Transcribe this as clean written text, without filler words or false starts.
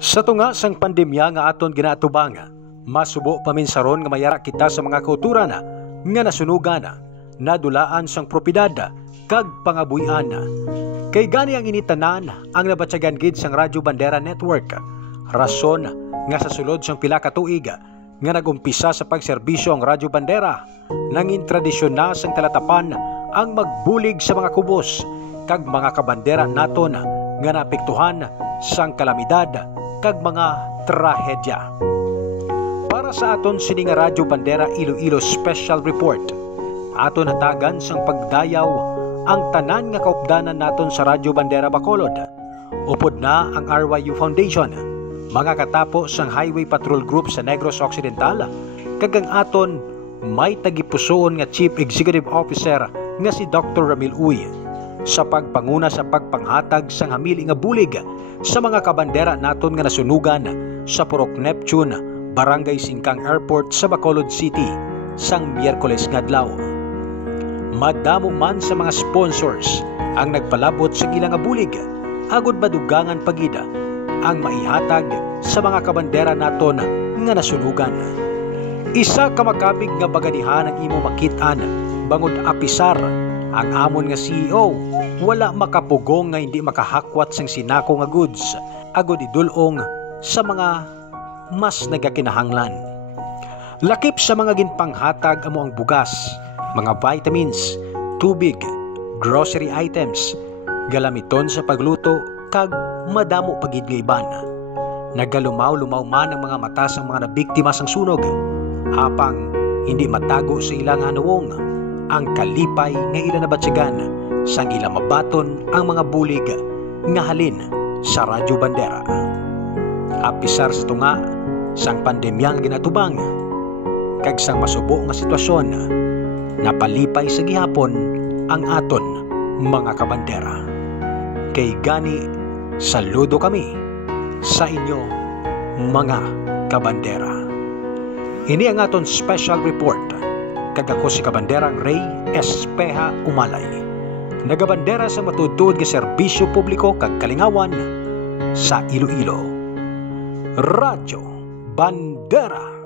Sa tunga sang pandemya nga aton ginatubanga, masubo paminsaron nga mayara kita sa mga kauturan nga nasunugan nadulaan sang propidad kag pangabuyan. Kay gani ang initanan ang nabatyagan gid sang Radyo Bandera Network. Rason nga sa sulod sang pila ka tuig nga nagumpisa sa pagserbisyo ang Radyo Bandera, nangin tradisyon na sang talatapan ang magbulig sa mga kubos kag mga kabandera naton nga naapektuhan sang kalamidad kag mga trahedya. Para sa aton sini nga Radyo Bandera Iloilo Special Report, aton hatagan sang pagdayaw ang tanan nga kaupdanan naton sa Radyo Bandera Bacolod. Upod na ang RYU Foundation, mga katapo sang Highway Patrol Group sa Negros Occidental, kag ang aton may tagipusoon nga Chief Executive Officer nga si Dr. Ramil Uy sa pagpanguna sa pagpanghatag sang hamili nga bulig sa mga kabandera naton nga nasunugan sa Purok Neptune, Barangay Singkang Airport sa Bacolod City sang Miyerkules nga adlaw. Madamo man sa mga sponsors ang nagpalabot sa ilang nga bulig, agod madugangan pagida ang maihatag sa mga kabandera naton nga nasunugan. Isa ka makabig nga baganihan ang imo makitaan bangod apisar ang amon nga CEO wala makapugong nga hindi makahakwat sang sinako nga goods agod idulong sa mga mas nagakinahanglan. Lakip sa mga ginpanghatag amo ang bugas, mga vitamins, tubig, grocery items, galamiton sa pagluto kag madamo pagid nga iban. Nagalumaw-lumaw man ang mga mata sang mga nabiktima sang sunog, apang hindi matago sa ilang hanuong ang kalipay nga ilang nabatsyagan sang ilang mabaton ang mga bulig nga halin sa Radyo Bandera. Apisar sa tunga sang pandemyang ginatubang kag sang masubo nga sitwasyon, napalipay sa gihapon ang aton mga kabandera. Kay gani saludo kami sa inyo mga kabandera. Ini ang aton special report. Kag ako si Kabanderang Ray Espeha Umalay, nagabandera sa matudtod nga serbisyo publiko kag kalingawan sa Iloilo. Radyo Bandera.